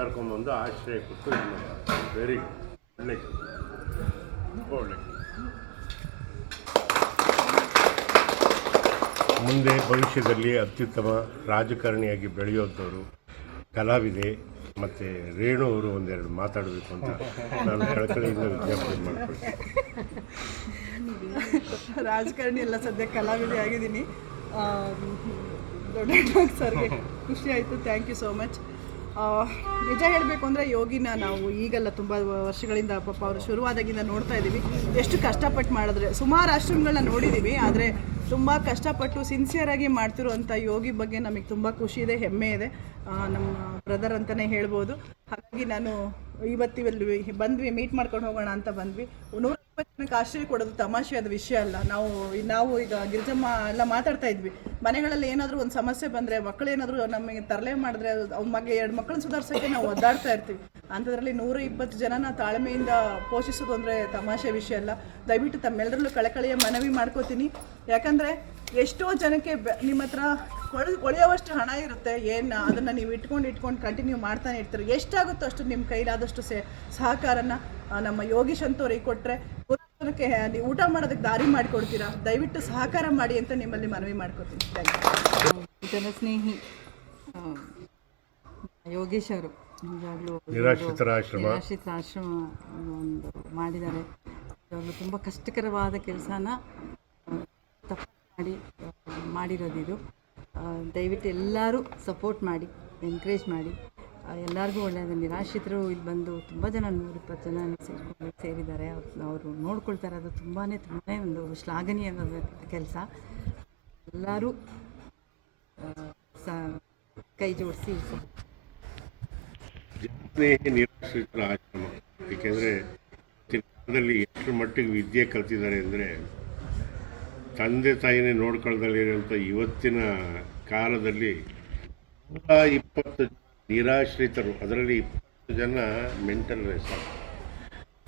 ಕರ್ಕೊಂಬಂದು ಆಶ್ರಯ ಕೊಟ್ಟು ಇದು ವೆರಿ ಗುಡ್ ಒಳ್ಳೆ ಕೆಲಸ. ಒಳ್ಳೆ ಮುಂದೆ ಭವಿಷ್ಯದಲ್ಲಿ ಅತ್ಯುತ್ತಮ ರಾಜಕಾರಣಿಯಾಗಿ ಬೆಳೆಯೋದವರು ಕಲಾವಿದೆ ಮತ್ತು ರೇಣು ಅವರು ಒಂದೆರಡು ಮಾತಾಡಬೇಕು ಅಂತ ನಾನು ಕಳಕಳಿಯಿಂದ ವಿಜ್ಞಾಪನೆ ಮಾಡ್ಕೊಳ್ತೀನಿ. ರಾಜಕಾರಣಿ ಎಲ್ಲ ಸದ್ಯ ಕಲಾವಿದೆ ಆಗಿದ್ದೀನಿ. ದೊಡ್ಡ ಸರ್ಗೆ ಖುಷಿ ಆಯಿತು. ಥ್ಯಾಂಕ್ ಯು ಸೋ ಮಚ್ ನಿಜ ಹೇಳಬೇಕು ಅಂದರೆ ಯೋಗಿನ ನಾವು ಈಗಲ್ಲ ತುಂಬ ವರ್ಷಗಳಿಂದ ಪಾಪ ಅವರು ಶುರುವಾದಾಗಿಂದ ನೋಡ್ತಾ ಇದ್ದೀವಿ ಎಷ್ಟು ಕಷ್ಟಪಟ್ಟು ಮಾಡಿದ್ರೆ, ಸುಮಾರು ಆಶ್ರಮಗಳನ್ನ ನೋಡಿದ್ದೀವಿ ಆದರೆ ತುಂಬ ಕಷ್ಟಪಟ್ಟು ಸಿನ್ಸಿಯರಾಗಿ ಮಾಡ್ತಿರುವಂಥ ಯೋಗಿ ಬಗ್ಗೆ ನಮಗೆ ತುಂಬ ಖುಷಿ ಇದೆ, ಹೆಮ್ಮೆ ಇದೆ. ನಮ್ಮ ಬ್ರದರ್ ಅಂತಲೇ ಹೇಳ್ಬೋದು. ಹಾಗಾಗಿ ನಾನು ಇವತ್ತಿವಲ್ಲಿ ಬಂದ್ವಿ ಮೀಟ್ ಮಾಡ್ಕೊಂಡು ಹೋಗೋಣ ಅಂತ ಬಂದ್ವಿ. ನೂರ ಜನಕ್ಕೆ ಆಶ್ರಯ ಕೊಡೋದು ತಮಾಷೆಯಾದ ವಿಷಯ ಅಲ್ಲ. ನಾವು ನಾವು ಈಗ ಗಿರಿಜಮ್ಮ ಎಲ್ಲ ಮಾತಾಡ್ತಾ ಇದ್ವಿ. ಮನೆಗಳಲ್ಲಿ ಏನಾದರೂ ಒಂದು ಸಮಸ್ಯೆ ಬಂದರೆ ಮಕ್ಕಳು ಏನಾದರೂ ನಮಗೆ ತರಲೆ ಮಾಡಿದ್ರೆ, ಅವ್ನ ಎರಡು ಮಕ್ಕಳನ್ನ ಸುಧಾರಿಸೋಕ್ಕೆ ನಾವು ಒದ್ದಾಡ್ತಾ ಇರ್ತೀವಿ. ಅಂಥದ್ರಲ್ಲಿ ನೂರ ಇಪ್ಪತ್ತು ಜನನ ತಾಳ್ಮೆಯಿಂದ ಪೋಷಿಸೋದು ಅಂದರೆ ತಮಾಷೆ ವಿಷಯ ಅಲ್ಲ. ದಯವಿಟ್ಟು ತಮ್ಮೆಲ್ಲರಲ್ಲೂ ಕಳಕಳಿಯ ಮನವಿ ಮಾಡ್ಕೋತೀನಿ. ಯಾಕಂದರೆ ಎಷ್ಟೋ ಜನಕ್ಕೆ ನಿಮ್ಮ ಹತ್ರ ಕೊಳೆ ಕೊಳೆಯುವಷ್ಟು ಹಣ ಇರುತ್ತೆ. ಏನು ಅದನ್ನು ನೀವು ಇಟ್ಕೊಂಡು ಇಟ್ಕೊಂಡು ಕಂಟಿನ್ಯೂ ಮಾಡ್ತಾನೆ ಇರ್ತೀರಿ. ಎಷ್ಟಾಗುತ್ತೋ ಅಷ್ಟು ನಿಮ್ಮ ಕೈಲಾದಷ್ಟು ಸಹಕಾರನ ನಮ್ಮ ಯೋಗೀಶ್ ಅಂತವ್ರಿಗೆ ಕೊಟ್ಟರೆ ಪುರಾತನಕ್ಕೆ ನೀವು ಊಟ ಮಾಡೋದಕ್ಕೆ ದಾರಿ ಮಾಡಿಕೊಡ್ತೀರಾ? ದಯವಿಟ್ಟು ಸಹಕಾರ ಮಾಡಿ ಅಂತ ನಿಮ್ಮಲ್ಲಿ ಮನವಿ ಮಾಡ್ಕೊತೀನಿ. Thank you. ಜನಸ್ನೇಹಿ ಯೋಗೇಶ್ ಅವರು ಈಗಾಗಲೂ ನಿರಾಶ್ರಿತ ಆಶ್ರಮ. ಒಂದು ಮಾಡಿದ್ದಾರೆ. ತುಂಬ ಕಷ್ಟಕರವಾದ ಕೆಲಸನ ತಪ್ಪು ಮಾಡಿ ಮಾಡಿರೋದು ಮಾಡಿರೋದಿದು ದಯವಿಟ್ಟು ಎಲ್ಲರೂ ಸಪೋರ್ಟ್ ಮಾಡಿ ಎನ್ಕರೇಜ್ ಮಾಡಿ. ಎಲ್ಲರಿಗೂ ಒಳ್ಳೆಯದು. ನಿರಾಶ್ರಿತರು ಇಲ್ಲಿ ಬಂದು ತುಂಬ ಜನ ನೂರಿಪ್ಪತ್ತು ಜನ ಸೇರಿಕೊಂಡು ಸೇರಿದ್ದಾರೆ. ಅವ್ರು- ನೋಡ್ಕೊಳ್ತಾ ಇರೋದು ತುಂಬಾ ತುಂಬಾ ಒಂದು ಶ್ಲಾಘನೀಯ ಕೆಲಸ. ಎಲ್ಲರೂ ಸ, ಕೈ ಜೋಡಿಸಿ ನಿರಾಶ್ರಿತರ ಆಶ್ರಮ ಏಕೆಂದರೆ ಕಾಲದಲ್ಲಿ ಎಷ್ಟು ಮಟ್ಟಿಗೆ ವಿದ್ಯೆ ಕಲ್ತಿದ್ದಾರೆ ಅಂದರೆ ತಂದೆ ತಾಯಿನೇ ನೋಡ್ಕೊಳ್ದಲ್ಲಿರುವಂಥ ಇವತ್ತಿನ ಕಾಲದಲ್ಲಿ ಇಪ್ಪತ್ತು ನಿರಾಶ್ರಿತರು. ಅದರಲ್ಲಿ ಇಪ್ಪತ್ತು ಜನ ಮೆಂಟಲ್ ರೇಸ್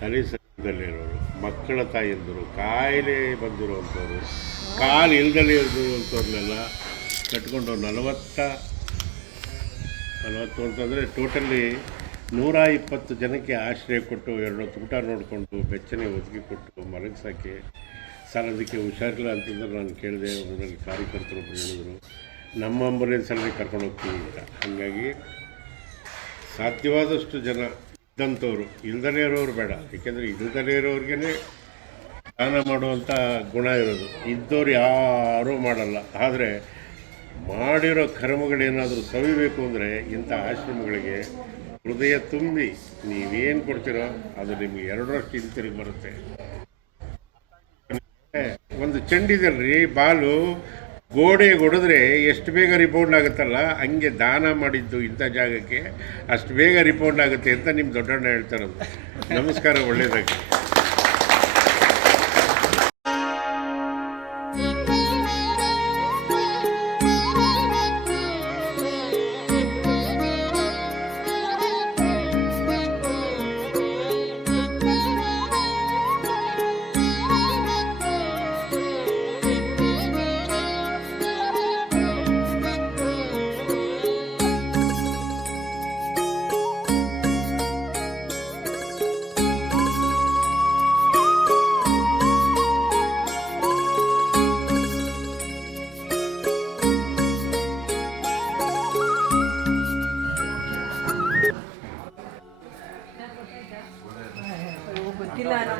ತಲೆ ಸರಿದಲ್ಲಿರೋರು ಮಕ್ಕಳ ತಾಯಿಯಂದರು, ಕಾಯಿಲೆ ಬಂದಿರುವಂಥವ್ರು, ಕಾಲು ಇಲ್ದಲೇ ಇರುವಂಥವ್ರನ್ನೆಲ್ಲ ಕಟ್ಕೊಂಡು ನಲವತ್ತ ನಲವತ್ತು ಅಂತಂದರೆ ಟೋಟಲಿ ನೂರ ಇಪ್ಪತ್ತು ಜನಕ್ಕೆ ಆಶ್ರಯ ಕೊಟ್ಟು ಎರಡು ಊಟ ನೋಡಿಕೊಂಡು, ಬೆಚ್ಚನೆ ಒದಗಿ ಕೊಟ್ಟು ಮಲಗಿಸೋಕ್ಕೆ ಸರ್ ಅದಕ್ಕೆ ಹುಷಾರಿಲ್ಲ ಅಂತಂದ್ರೆ ನಾನು ಕೇಳಿದೆ ಅದರಲ್ಲಿ ಕಾರ್ಯಕರ್ತರು ಹೇಳಿದರು, ನಮ್ಮ ಆಂಬುಲೆನ್ಸಲ್ಲಿ ಕರ್ಕೊಂಡು ಹೋಗ್ತೀವಿ ಹಾಗಾಗಿ ಸಾಧ್ಯವಾದಷ್ಟು ಜನ ಇದ್ದಂಥವ್ರು ಇಲ್ದನೇ ಇರೋರು ಬೇಡ. ಯಾಕೆಂದ್ರೆ ಇಲ್ದನೇ ಇರೋರಿಗೇ ದಾನ ಮಾಡುವಂಥ ಗುಣ ಇರೋದು. ಇದ್ದವ್ರು ಯಾರೂ ಮಾಡಲ್ಲ. ಆದರೆ ಮಾಡಿರೋ ಕರ್ಮಗಳೇನಾದರೂ ಸವಿಬೇಕು ಅಂದರೆ ಇಂಥ ಆಶ್ರಮಗಳಿಗೆ ಹೃದಯ ತುಂಬಿ ನೀವೇನು ಕೊಡ್ತೀರೋ ಅದು ನಿಮಗೆ ಎರಡರಷ್ಟು ಹಿಂತಿರುಗಿ ಬರುತ್ತೆ. ಒಂದು ಚೆಂಡಿದಲ್ರಿ ಬಾಲು. ಗೋಡೆಗೆ ಹೊಡೆದ್ರೆ ಎಷ್ಟು ಬೇಗ ರಿಪೌಂಡ್ ಆಗುತ್ತಲ್ಲ, ಹಂಗೆ ದಾನ ಮಾಡಿದ್ದು ಇಂಥ ಜಾಗಕ್ಕೆ ಅಷ್ಟು ಬೇಗ ರಿಪೌಂಡ್ ಆಗುತ್ತೆ ಅಂತ ನಿಮ್ಮ ದೊಡ್ಡಣ್ಣ ಹೇಳ್ತಾರದು. ನಮಸ್ಕಾರ ಒಳ್ಳೆಯದಾಗಿ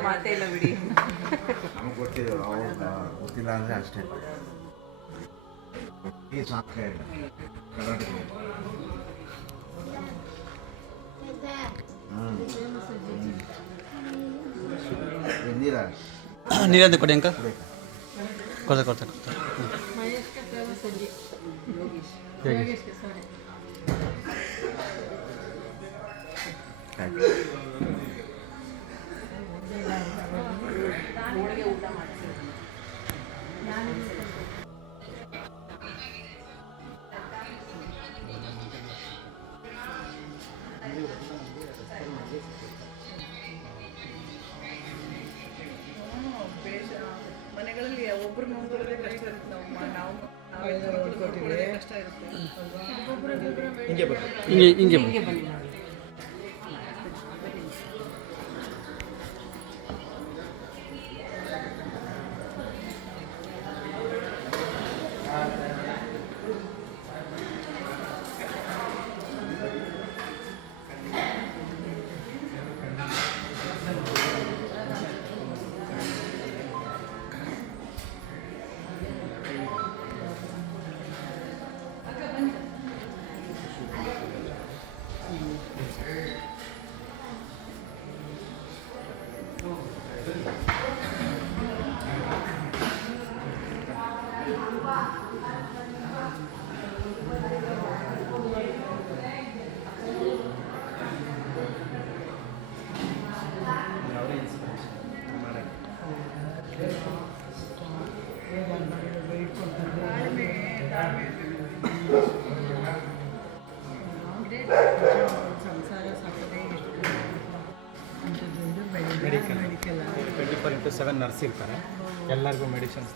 ಮಾತೇ ಇಲ್ಲ ಬಿಡಿ. ನಮಗೆ ಗೊತ್ತಿಲ್ಲ ಗೊತ್ತಿಲ್ಲ ಅಂದರೆ ಅಷ್ಟೇ. ಕರ್ನಾಟಕ ಹ್ಞೂ ನೀರ? ನೀರಂದು ಕೊಡಿ ಅಂಕ ಕೊಡ್ತಾ ಕೊಡ್ತಾ ಕೊಡ್ತಾ. ಮನೆಗಳಲ್ಲಿ ಒಬ್ರು ನೋಡಿದ್ರೆ ಕಷ್ಟ ಇರುತ್ತೆ. ನಾವು ನಾವು ನಾವೆಲ್ಲ ನೋಡ್ಕೊತೀವಿ ಕಷ್ಟ ಇರುತ್ತೆ. ಹಿಂಗೆ ಹಿಂಗೆ ಸಂಸಾರ ಸಾಕದೆ medical twenty four into seven nurse ಇರ್ತಾರೆ ಎಲ್ಲರಿಗೂ ಮೆಡಿಸಿನ್ಸ್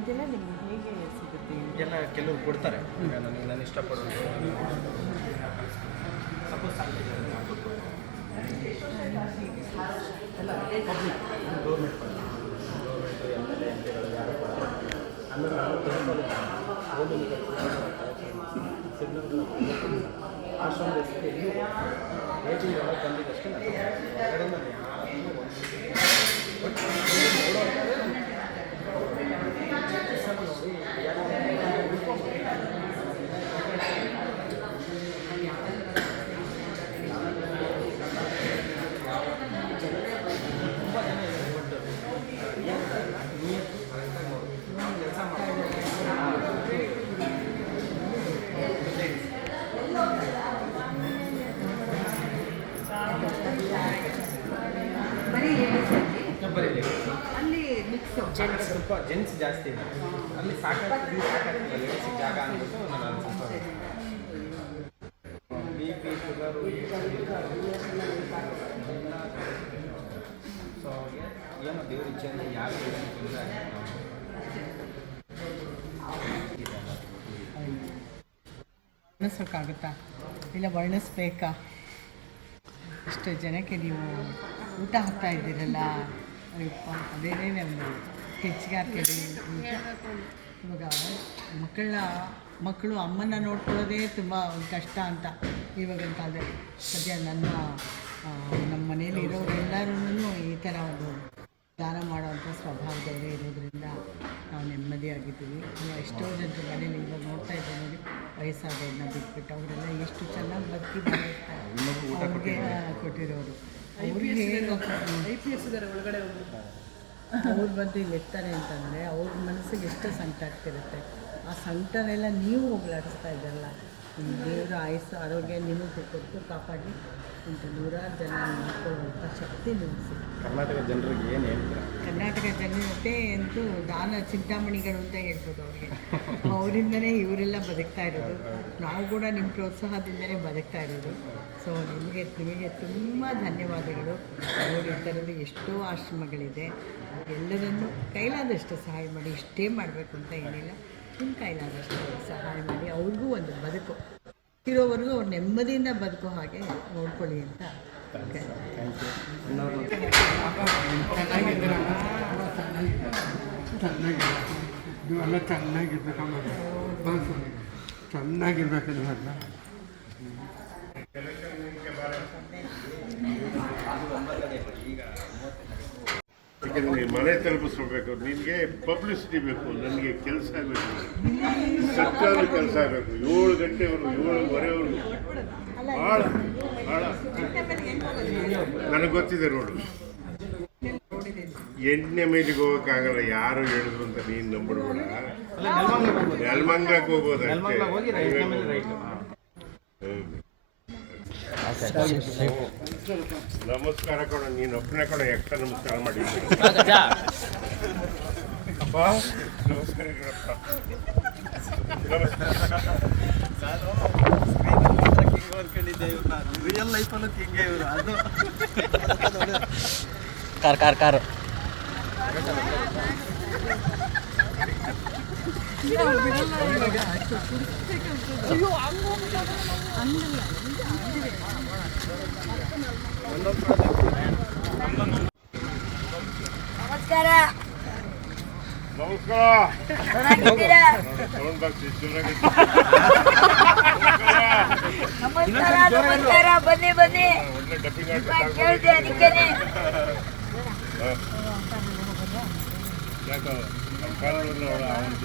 ಇದೆಲ್ಲ ನಿಮ್ಗೆ ಹೇಗೆ ಸಿಗುತ್ತೆ? ಎಲ್ಲ ಕೆಲವರು ಕೊಡ್ತಾರೆ. ನನಗೆ ನಾನು ಇಷ್ಟಪಡೋದು suppose government government M L A M ಪಿಗಳು ಯಾರು ಕೊಡ್ತಾರೆ ಆಮೇಲೆ ನಾವು ಟೆಂಪಲ್ ಆಶ್ರಮದ ಹೆಸರು ಎಲ್ಲೂ ಏಜಿಂಗ್ ಎಲ್ಲ ಬಂದಿದ್ದಷ್ಟೇ ನಾನು ಹೊರಗಡೆ ನಾನು ಯಾರನ್ನೂ ಒಂದು ಬಟ್ ನೋಡೋದಾದ್ರೆ ನೋಡಿ ಜೆಂಟ್ಸ್ ಜಾಸ್ತಿ ಇದೆ ಅಲ್ಲಿ ಸಾಕಾಗ್ತದೆ ಸಾಕಾಗ್ತದೆ ಲೇಡೀಸಿಗೆ ಜಾಗ ಅಂದ್ಬಿಟ್ಟು ನಾನು ಅನ್ಸುತ್ತೆ ಬಿ ಪಿ ಶುಗರು ಸೊ ಏನು ದೇವ್ರ ಇಚ್ಛೆಯಿಂದ ಯಾರು ಅಂತ ತೊಂದರೆ ವರ್ಣಿಸೋಕ್ಕಾಗುತ್ತಾ ಇಲ್ಲ ವರ್ಣಿಸ್ಬೇಕಾ ಇಷ್ಟು ಜನಕ್ಕೆ ನೀವು ಊಟ ಹಾಕ್ತಾ ಇದ್ದೀರಲ್ಲ. ಅಯ್ಯಪ್ಪ ಅದೇನೇ ನಮ್ಮದು ಹೆಚ್ಚಿಗಾರಿಕೆ ಇವಾಗ ಮಕ್ಕಳನ್ನ ಮಕ್ಕಳು ಅಮ್ಮನ ನೋಡ್ಕೊಳ್ಳೋದೇ ತುಂಬ ಒಂದು ಕಷ್ಟ ಅಂತ ಇವಾಗಿನ ಕಾಲದಲ್ಲಿ. ಸದ್ಯ ನನ್ನ ನಮ್ಮ ಮನೇಲಿ ಇರೋರೆಲ್ಲರೂ ಈ ಥರ ಒಂದು ದಾನ ಮಾಡೋವಂಥ ಸ್ವಭಾವದವರೇ ಇರೋದ್ರಿಂದ ನಾವು ನೆಮ್ಮದಿಯಾಗಿದ್ದೀವಿ. ಎಷ್ಟೋ ಜನರು ಮನೇಲಿ ಇವಾಗ ನೋಡ್ತಾ ಇದ್ದೀವಿ ನೋಡಿ ವಯಸ್ಸಾದವ್ರನ್ನ ಬಿಟ್ಬಿಟ್ಟು ಅವರೆಲ್ಲ ಎಷ್ಟು ಚೆನ್ನಾಗಿ ಬದುಕಿ ಬಂದಿರ್ತಾರೆ ಅವ್ರಿಗೆ ಕೊಟ್ಟಿರೋರು. ಅವರಿಗೆ ಐ ಪಿ ಎಸ್ ಇದ್ದಾರೆ ಒಳಗಡೆ ಅವ್ರು ಬಂದು ಇಲ್ಲಿ ಇರ್ತಾರೆ ಅಂತಂದರೆ ಅವ್ರ ಮನಸ್ಸಿಗೆ ಎಷ್ಟು ಸಂಕಟ ಆಗ್ತಿರುತ್ತೆ. ಆ ಸಂಕಟನೆಲ್ಲ ನೀವು ಹೋಗ್ಲಾಡಿಸ್ತಾ ಇದ್ದಲ್ಲ ನಿಮ್ಮ ದೇವರ ಆಯಸ್ಸು ಆರೋಗ್ಯ ನಿಮಗೆ ಕೊಟ್ಟು ಕಾಪಾಡಿ ಇಂಥ ನೂರಾರು ಜನ ನೋಡ್ಕೊಳ್ಳುವಂಥ ಶಕ್ತಿ ನಿಮಗೆ ಕರ್ನಾಟಕ ಜನರಿಗೆ ಏನು ಹೇಳ್ತೀರಾ? ಕರ್ನಾಟಕ ಜನತೆ ಅಂತೂ ದಾನ ಚಿಂತಾಮಣಿಗಳು ಅಂತ ಹೇಳ್ಬೋದು ಅವ್ರಿಗೆ. ಅವರಿಂದನೇ ಇವರೆಲ್ಲ ಬದುಕ್ತಾ ಇರೋದು. ನಾವು ಕೂಡ ನಿಮ್ಮ ಪ್ರೋತ್ಸಾಹದಿಂದಲೇ ಬದುಕ್ತಾ ಇರೋದು. ಸೊ ನಿಮಗೆ ನಿಮಗೆ ತುಂಬ ಧನ್ಯವಾದಗಳು. ನೋಡಿ ಥರದ್ದು ಎಷ್ಟೋ ಆಶ್ರಮಗಳಿದೆ. ಎಲ್ಲರನ್ನೂ ಕೈಲಾದಷ್ಟು ಸಹಾಯ ಮಾಡಿ, ಇಷ್ಟೇ ಮಾಡಬೇಕು ಅಂತ ಏನಿಲ್ಲ. ನಿಮ್ಮ ಕೈಲಾದಷ್ಟು ಸಹಾಯ ಮಾಡಿ, ಅವ್ರಿಗೂ ಒಂದು ಬದುಕು. ಇರೋವರೆಗೂ ಅವ್ರು ನೆಮ್ಮದಿಯಿಂದ ಬದುಕೋ ಹಾಗೆ ನೋಡ್ಕೊಳ್ಳಿ ಅಂತ ನೀವೆಲ್ಲ ಚೆನ್ನಾಗಿರ್ಬೇಕು. ಚೆನ್ನಾಗಿರ್ಬೇಕು ನೀವೆಲ್ಲ ಯಾಕೆಂದ್ರೆ ಮನೆ ತಲುಪಿಸ್ಬೇಕು ನಿನಗೆ ಪಬ್ಲಿಸಿಟಿ ಬೇಕು ನನಗೆ ಕೆಲಸ ಬೇಕು. ಸರ್ಕಾರದ ಕೆಲಸ ಆಗಬೇಕು ಏಳು ಗಂಟೆವರೆಗೂ ಏಳುವರೆವರೆಗೂ. ಭಾಳ ಭಾಳ. ನನಗೆ ಗೊತ್ತಿದೆ ನೋಡು. ಎಂಟನೇ ಮೈಲಿಗೆ ಹೋಗೋಕ್ಕಾಗಲ್ಲ ಯಾರು ಹೇಳಿದ್ರು ಅಂತ ನೀನು ನಂಬಿಡ್ಬೇಡ ನೆಲಮಂಗ್ಲಕ್ಕೆ ಹೋಗ್ಬೋದು. ಮೇಲೆ ಅಷ್ಟೇ. ನಮಸ್ಕಾರ ಕೊಡ ನೀನು ಒಬ್ಬನೇ ಕೊಡ ಎಷ್ಟ ನಮಸ್ಕಾರ ಮಾಡಿದ್ದೀನಿ ಅಪ್ಪ ನಮಸ್ಕಾರ. ರಿಯಲ್ ಹಿಂಗೆ ಕಾರ್ ಕಾರ್, ಕಾರು ನಮಸ್ಕಾರ ನಮಸ್ಕಾರ ಚೆನ್ನಾಗಿದ್ದೀರಾ ಸೌಂಡ್ ಬಾಕ್ಸ್ ಜೋರಾಗಿ ನಮಸ್ಕಾರ ನಮಸ್ಕಾರ ಬನ್ನಿ ಬನ್ನಿ. ಒಳ್ಳೆ ಡಬ್ಬಿಂಗ್ ನಾನ್ ಕೇಳಿದೆ ಅದಕ್ಕೇನೆ. ಯಾಕೋ ಕಾಲದಲ್ಲಿ ಅವನು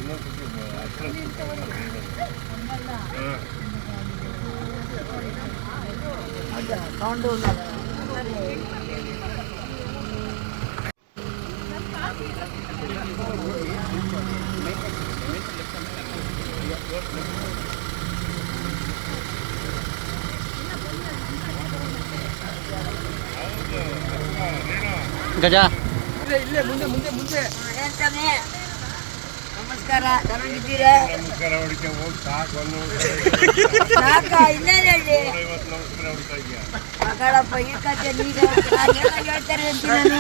ಇನ್ನೊಂದು ಇಲ್ಲೇ ಮುಂದೆ ಮುಂದೆ ಮುಂದೆ. ಸ್ವಾಮಿ? ನಮಸ್ಕಾರ. ಚೆನ್ನಾಗಿದ್ದೀರಾ? ನಮಸ್ಕಾರ ಹೊಡಿಕೆ ಹೋಗಿ ಸಾಕು ಅನ್ನೋ ಸಾಕ? ಇನ್ನೇನು ಹೇಳಿ? ಐವತ್ತು ನಮಸ್ಕಾರ ಹೊಡಿತಾ ಇದೆಯಾ? ಮಗಳಪ್ಪ ಈ ಕತೆ ನೀಗ ಹೇಳ್ತಾರೆ ಅಂತ ನಾನು.